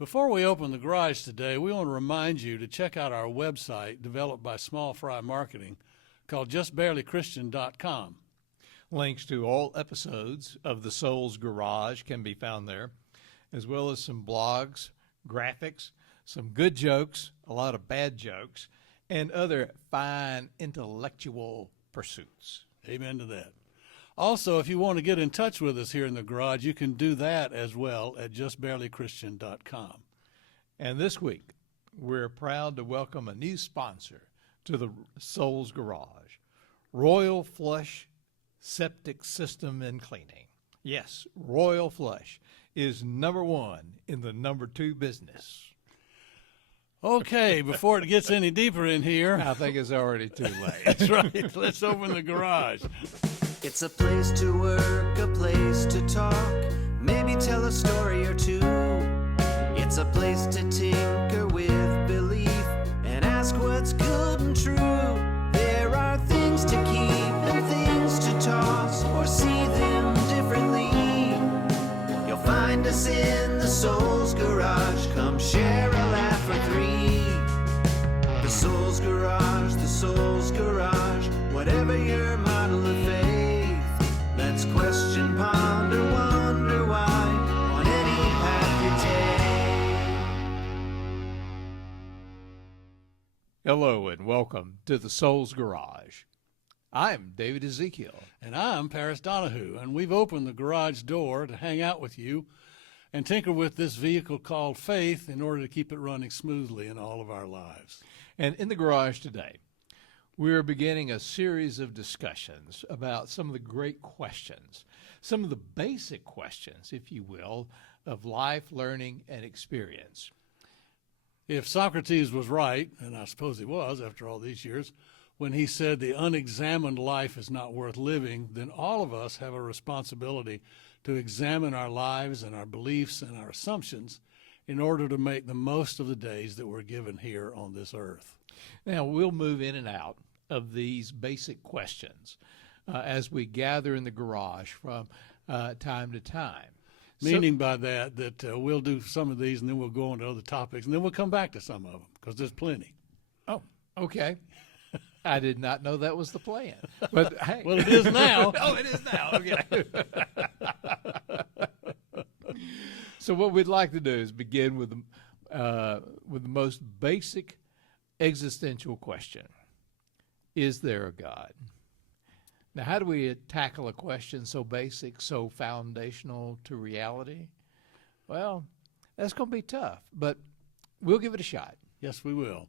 Before we open the garage today, we want to remind you to check out our website developed by Small Fry Marketing called justbarelychristian.com. Links to all episodes of The Soul's Garage can be found there, as well as some blogs, graphics, some good jokes, a lot of bad jokes, and other fine intellectual pursuits. Amen to that. Also, if you want to get in touch with us here in the garage, you can do that as well at justbarelychristian.com. And this week, we're proud to welcome a new sponsor to the Soul's Garage, Royal Flush Septic System and Cleaning. Yes, Royal Flush is number one in the number two business. Okay, before it gets any deeper in here, I think it's already too late. That's right. Let's open the garage. It's a place to work, a place to talk, maybe tell a story or two. It's a place to tinker with belief and ask what's good and true. There are things to keep and things to toss or see them differently. You'll find us in the Soul's Garage. Come share a laugh or three. The Soul's Garage, the Soul's Garage. Whatever your model of faith, let's question, ponder, wonder why on any path you take. Hello and welcome to the Soul's Garage. I'm David Ezekiel. And I'm Paris Donahue, and we've opened the garage door to hang out with you and tinker with this vehicle called faith in order to keep it running smoothly in all of our lives. And in the garage today, we're beginning a series of discussions about some of the great questions, some of the basic questions, if you will, of life, learning, and experience. If Socrates was right, and I suppose he was after all these years, when he said the unexamined life is not worth living, then all of us have a responsibility to examine our lives and our beliefs and our assumptions in order to make the most of the days that we're given here on this earth. Now, we'll move in and out of these basic questions as we gather in the garage from time to time. Meaning by that we'll do some of these and then we'll go on to other topics and then we'll come back to some of them because there's plenty. Oh, okay. I did not know that was the plan. But hey. Well, it is now. Oh, it is now. Okay. So what we'd like to do is begin with the most basic existential question. Is there a God? Now, how do we tackle a question so basic, so foundational to reality? Well, that's going to be tough, but we'll give it a shot. Yes, we will.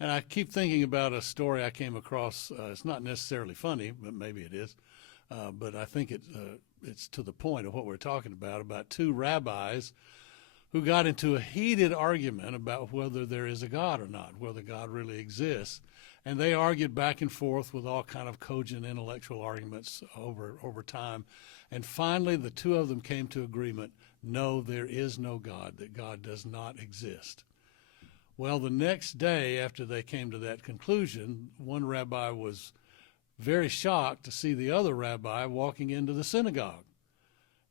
And I keep thinking about a story I came across. It's not necessarily funny, but maybe it is. But I think it's to the point of what we're talking about two rabbis who got into a heated argument about whether there is a God or not, whether God really exists. And they argued back and forth with all kind of cogent intellectual arguments over time. And finally, the two of them came to agreement, no, there is no God, that God does not exist. Well, the next day after they came to that conclusion, one rabbi was very shocked to see the other rabbi walking into the synagogue.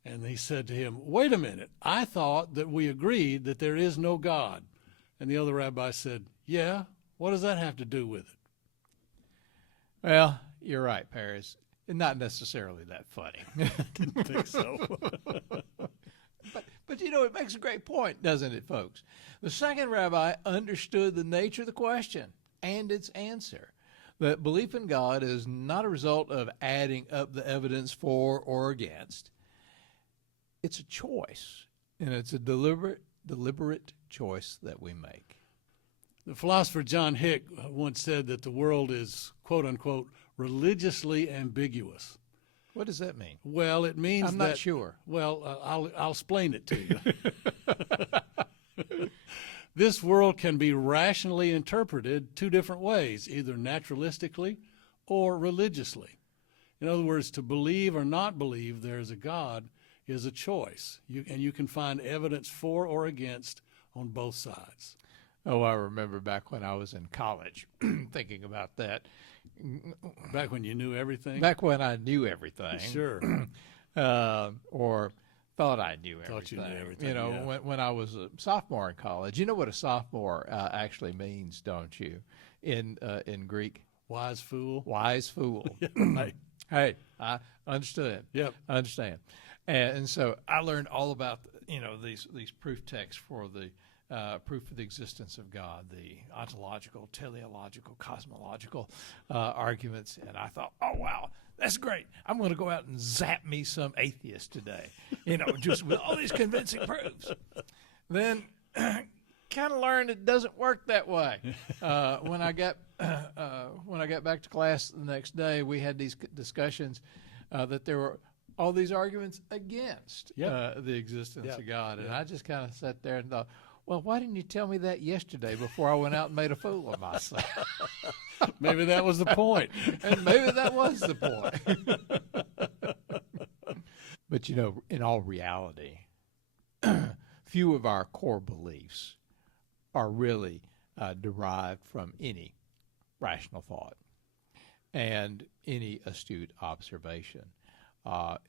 And he said to him, wait a minute, I thought that we agreed that there is no God. And the other rabbi said, yeah, what does that have to do with it? Well, you're right, Paris. Not necessarily that funny. Didn't think so. But you know, it makes a great point, doesn't it, folks? The second rabbi understood the nature of the question and its answer. That belief in God is not a result of adding up the evidence for or against. It's a choice, and it's a deliberate choice that we make. The philosopher John Hick once said that the world is, quote unquote, religiously ambiguous. What does that mean? Well, it means I'm not sure. Well, I'll explain it to you. This world can be rationally interpreted two different ways, either naturalistically or religiously. In other words, to believe or not believe there is a God is a choice, and you can find evidence for or against on both sides. Oh, I remember back when I was in college thinking about that. Back when you knew everything? Back when I knew everything. Sure. Or thought I knew everything. Thought you knew everything, You know, yeah. when I was a sophomore in college, you know what a sophomore actually means, don't you? In Greek, Wise fool. wise fool. Right. Hey, I understood. Yep. I understand. And so I learned all about these proof texts for the proof of the existence of God, the ontological, teleological, cosmological arguments, and I thought, oh wow, that's great. I'm going to go out and zap me some atheist today, just with all these convincing proofs. Then kind of learned it doesn't work that way. When I got back to class the next day, we had these discussions that there were all these arguments against the existence of God, and I just kind of sat there and thought, well, why didn't you tell me that yesterday before I went out and made a fool of myself? Maybe that was the point. And maybe that was the point. But, in all reality, few of our core beliefs are really derived from any rational thought and any astute observation.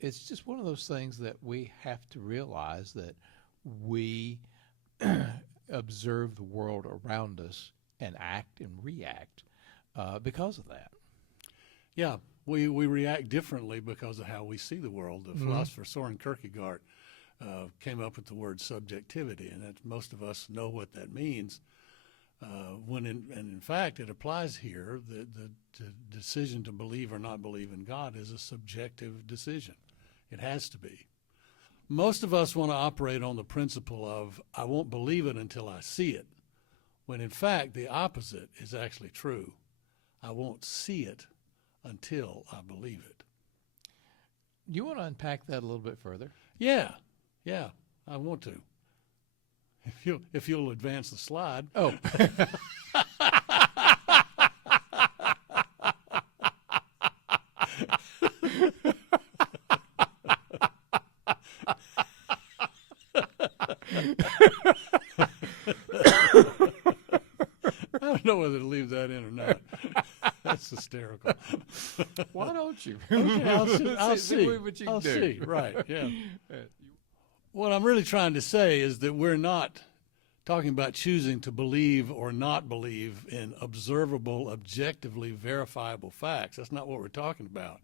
It's just one of those things that we have to realize that we observe the world around us and act and react because of that. Yeah, we react differently because of how we see the world. The philosopher Soren Kierkegaard came up with the word subjectivity, and that most of us know what that means. In fact, it applies here. The decision to believe or not believe in God is a subjective decision. It has to be. Most of us want to operate on the principle of, I won't believe it until I see it, when in fact the opposite is actually true. I won't see it until I believe it. Do you want to unpack that a little bit further? Yeah, I want to. If you'll advance the slide. Oh. I don't know whether to leave that in or not. That's hysterical. Why don't you? Okay, I'll see. What you can I'll do. see. Right. Yeah. What I'm really trying to say is that we're not talking about choosing to believe or not believe in observable, objectively verifiable facts. That's not what we're talking about.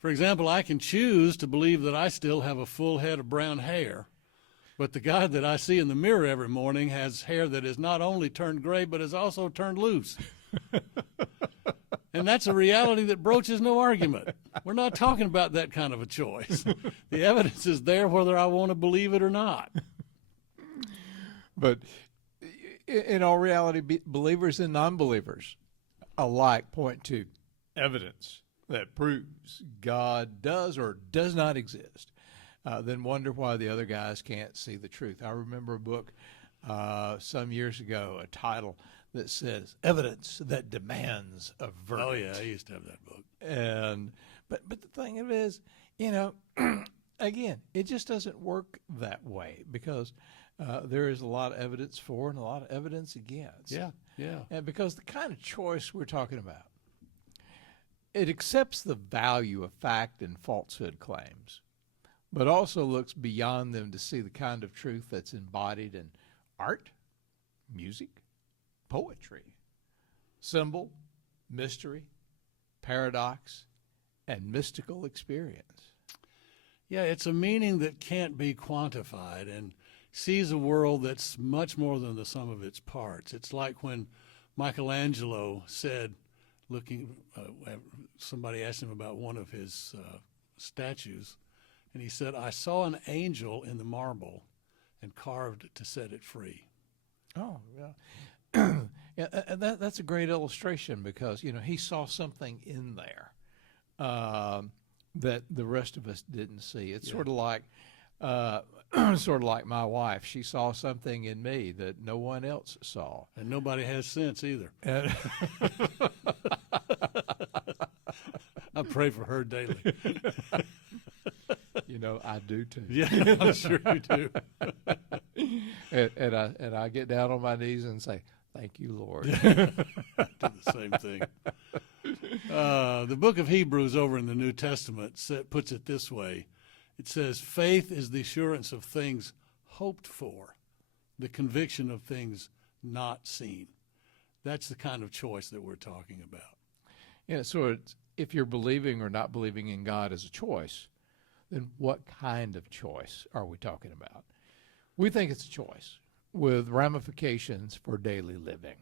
For example, I can choose to believe that I still have a full head of brown hair, but the guy that I see in the mirror every morning has hair that is not only turned gray, but is also turned loose. And that's a reality that broaches no argument. We're not talking about that kind of a choice. The evidence is there whether I want to believe it or not. But in all reality, believers and non-believers alike point to evidence that proves God does or does not exist, then wonder why the other guys can't see the truth. I remember a book some years ago, a title that says "Evidence That Demands a Verdict." Oh yeah, I used to have that book. And but the thing of it is, again, it just doesn't work that way because there is a lot of evidence for and a lot of evidence against. Yeah. And because the kind of choice we're talking about, it accepts the value of fact and falsehood claims, but also looks beyond them to see the kind of truth that's embodied in art, music, poetry, symbol, mystery, paradox, and mystical experience. Yeah, it's a meaning that can't be quantified and sees a world that's much more than the sum of its parts. It's like when Michelangelo said, somebody asked him about one of his statues, and he said, "I saw an angel in the marble and carved to set it free." Oh, yeah. Yeah, that's a great illustration because, he saw something in there that the rest of us didn't see. It's sort of like my wife. She saw something in me that no one else saw. And nobody has sense either. And I pray for her daily. I do too. Yeah, I'm sure you do. and I get down on my knees and say, "Thank you, Lord." Do the same thing. The book of Hebrews over in the New Testament puts it this way. It says, faith is the assurance of things hoped for, the conviction of things not seen. That's the kind of choice that we're talking about. Yeah, so if you're believing or not believing in God as a choice, then what kind of choice are we talking about? We think it's a choice with ramifications for daily living.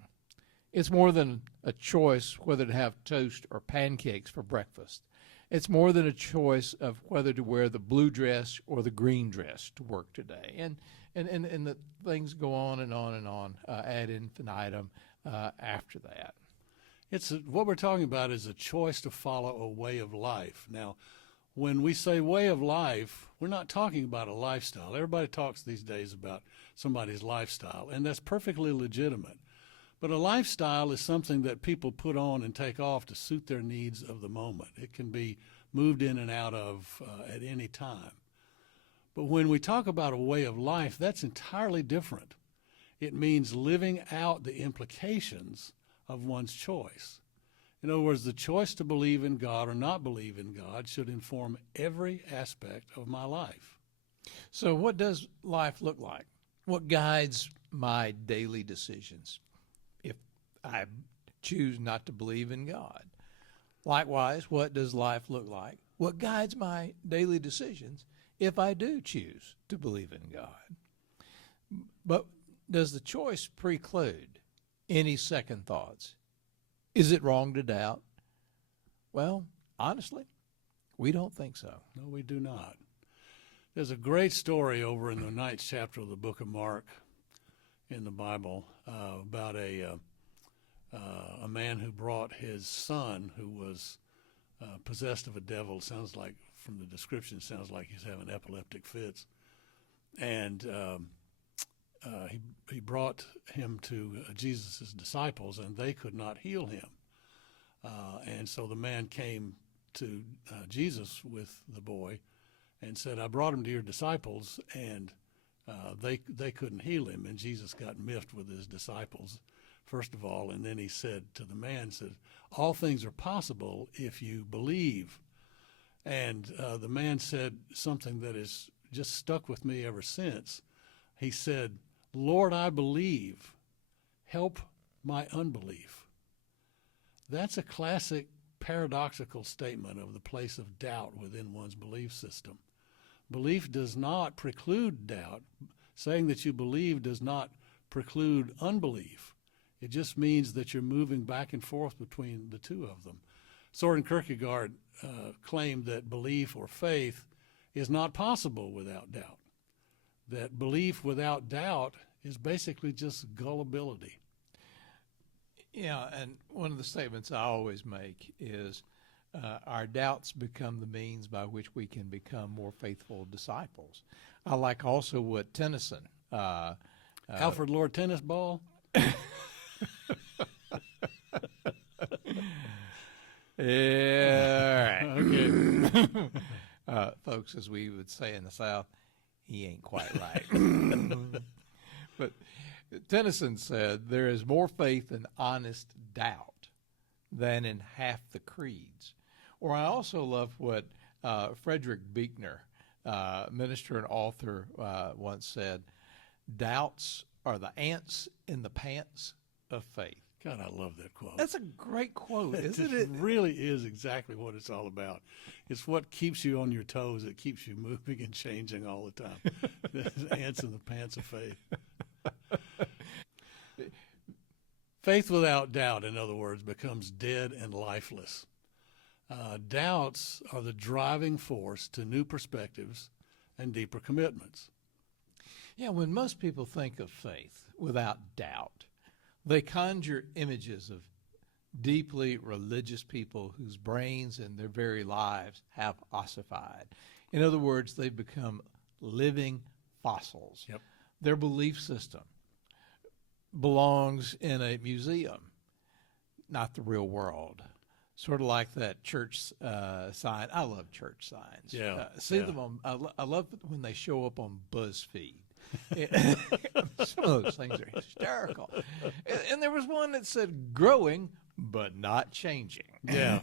It's more than a choice whether to have toast or pancakes for breakfast. It's more than a choice of whether to wear the blue dress or the green dress to work today. And the things go on and on and on ad infinitum after that. What we're talking about is a choice to follow a way of life. Now, when we say way of life, we're not talking about a lifestyle. Everybody talks these days about somebody's lifestyle, and that's perfectly legitimate. But a lifestyle is something that people put on and take off to suit their needs of the moment. It can be moved in and out of at any time. But when we talk about a way of life, that's entirely different. It means living out the implications of one's choice. In other words, the choice to believe in God or not believe in God should inform every aspect of my life. So what does life look like? What guides my daily decisions if I choose not to believe in God? Likewise, what does life look like? What guides my daily decisions if I do choose to believe in God? But does the choice preclude any second thoughts? Is it wrong to doubt? Well, honestly, we don't think so. No, we do not. There's a great story over in the 9th chapter of the book of Mark in the Bible about a man who brought his son who was possessed of a devil. Sounds like, from the description, sounds like he's having epileptic fits. And he brought him to Jesus' disciples, and they could not heal him. And so the man came to Jesus with the boy and said, I brought him to your disciples, and they couldn't heal him. And Jesus got miffed with his disciples, first of all, and then he said to the man, all things are possible if you believe. And the man said something that has just stuck with me ever since. He said, Lord, I believe, help my unbelief. That's a classic paradoxical statement of the place of doubt within one's belief system. Belief does not preclude doubt. Saying that you believe does not preclude unbelief. It just means that you're moving back and forth between the two of them. Soren Kierkegaard claimed that belief or faith is not possible without doubt. That belief without doubt is basically just gullibility. Yeah, and one of the statements I always make is our doubts become the means by which we can become more faithful disciples. I like also what Tennyson... Alfred Lord Tennis Ball? Yeah, all right. Okay. Folks, as we would say in the South, he ain't quite right. But Tennyson said, there is more faith in honest doubt than in half the creeds. Or I also love what Frederick Buechner, minister and author, once said, doubts are the ants in the pants of faith. God, I love that quote. That's a great quote, isn't it? It really is exactly what it's all about. It's what keeps you on your toes. It keeps you moving and changing all the time. The ants in the pants of faith. Faith without doubt, in other words, becomes dead and lifeless. Doubts are the driving force to new perspectives and deeper commitments. Yeah, when most people think of faith without doubt, they conjure images of deeply religious people whose brains and their very lives have ossified. In other words, they've become living fossils. Yep. Their belief system belongs in a museum, not the real world. Sort of like that church sign. I love church signs. Yeah. See them on. I love when they show up on BuzzFeed. Some of those things are hysterical. And there was one that said "growing but not changing." Yeah.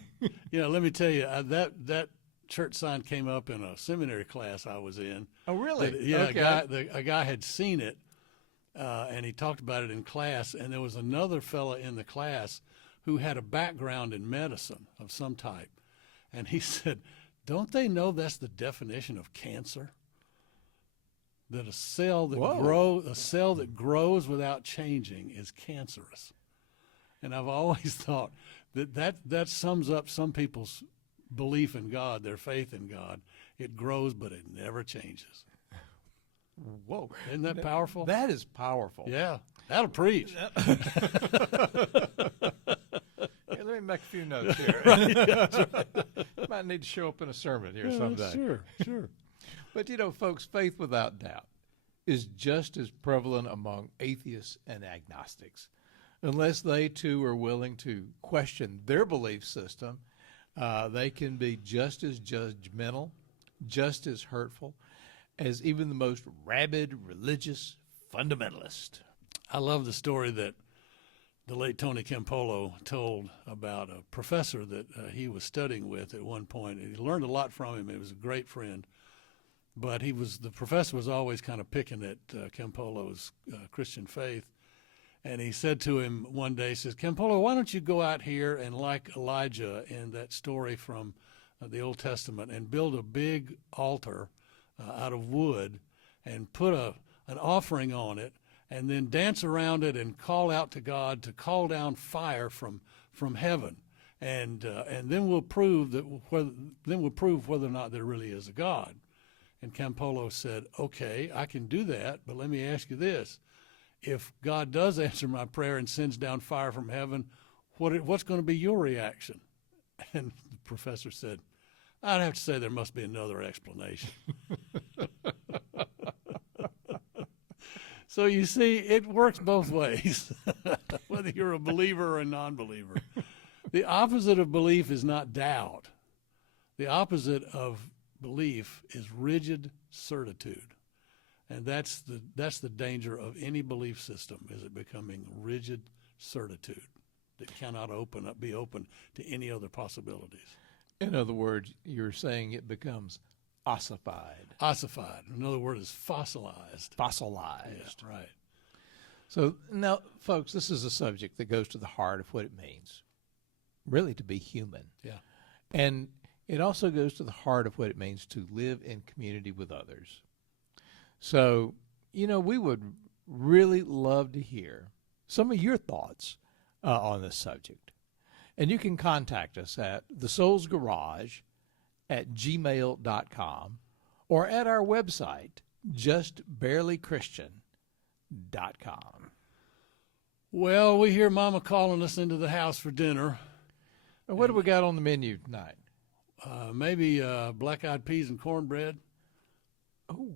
Let me tell you, that church sign came up in a seminary class I was in. Oh, really? Okay. A guy had seen it, and he talked about it in class, and there was another fella in the class who had a background in medicine of some type. And he said, don't they know that's the definition of cancer? That a cell that grows without changing is cancerous. And I've always thought that sums up some people's belief in God, their faith in God. It grows, but it never changes. Whoa. Isn't that powerful? That is powerful. Yeah. That'll preach. Here, let me make a few notes here. Might need to show up in a sermon here someday. Sure. But, folks, faith without doubt is just as prevalent among atheists and agnostics. Unless they, too, are willing to question their belief system, they can be just as judgmental, just as hurtful as even the most rabid religious fundamentalist. I love the story that the late Tony Campolo told about a professor that he was studying with at one point. He learned a lot from him. He was a great friend. But the professor was always kind of picking at Campolo's Christian faith. And he said to him one day, he says, Campolo, why don't you go out here and, like Elijah in that story from the Old Testament, and build a big altar out of wood and put an offering on it, and then dance around it and call out to God to call down fire from heaven. And then we'll prove whether or not there really is a God. And Campolo said, okay, I can do that, but let me ask you this. If God does answer my prayer and sends down fire from heaven, what's going to be your reaction? And the professor said, I'd have to say there must be another explanation. So you see, it works both ways, whether you're a believer or a non-believer. The opposite of belief is not doubt. The opposite of belief is rigid certitude. And that's the danger of any belief system, is it becoming rigid certitude that cannot be open to any other possibilities. In other words, you're saying it becomes ossified. Ossified. Another word is fossilized. Fossilized. Yeah, right. So now, folks, this is a subject that goes to the heart of what it means, really, to be human. Yeah. And it also goes to the heart of what it means to live in community with others. So, we would really love to hear some of your thoughts on this subject. And you can contact us at thesoulsgarage@gmail.com or at our website, justbarelychristian.com. Well, we hear Mama calling us into the house for dinner. And what do we got on the menu tonight? Maybe black-eyed peas and cornbread. Oh.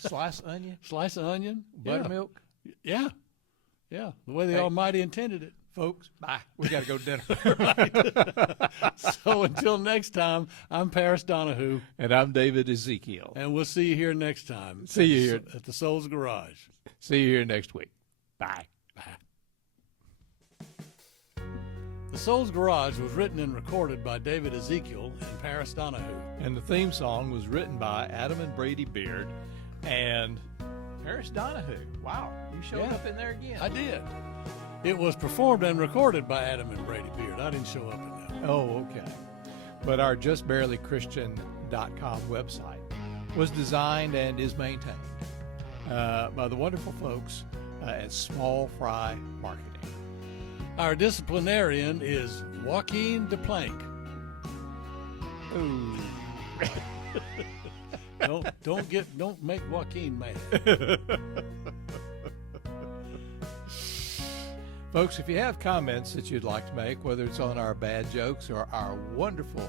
Slice onion? Slice of onion. Buttermilk? Yeah. The way the Almighty intended it. Folks, bye. We got to go to dinner. So until next time, I'm Paris Donahue. And I'm David Ezekiel. And we'll see you here next time. See you here at the Soul's Garage. See you here next week. Bye. The Soul's Garage was written and recorded by David Ezekiel and Paris Donahue. And the theme song was written by Adam and Brady Beard and Paris Donahue. Wow, you showed up in there again. I did. It was performed and recorded by Adam and Brady Beard. I didn't show up in that. Oh, okay. But our justbarelychristian.com website was designed and is maintained by the wonderful folks at Small Fry Marketing. Our disciplinarian is Joaquin DePlank. Ooh. Don't make Joaquin mad. Folks, if you have comments that you'd like to make, whether it's on our bad jokes or our wonderful,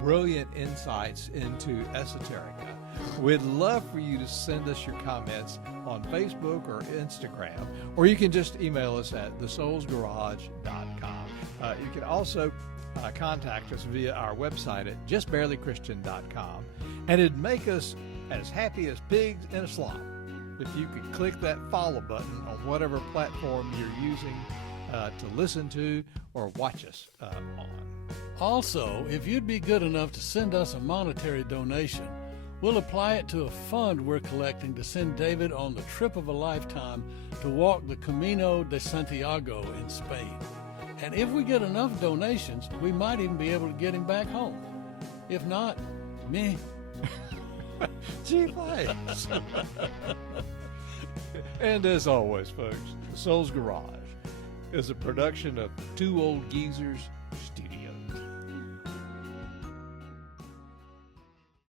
brilliant insights into esoterica, we'd love for you to send us your comments on Facebook or Instagram, or you can just email us at thesoulsgarage.com. You can also contact us via our website at justbarelychristian.com, and it'd make us as happy as pigs in a slop if you could click that follow button on whatever platform you're using to listen to or watch us on. Also, if you'd be good enough to send us a monetary donation, we'll apply it to a fund we're collecting to send David on the trip of a lifetime to walk the Camino de Santiago in Spain. And if we get enough donations, we might even be able to get him back home. If not, meh. Gee, thanks. And as always, folks, the Soul's Garage is a production of Two Old Geezers Studios.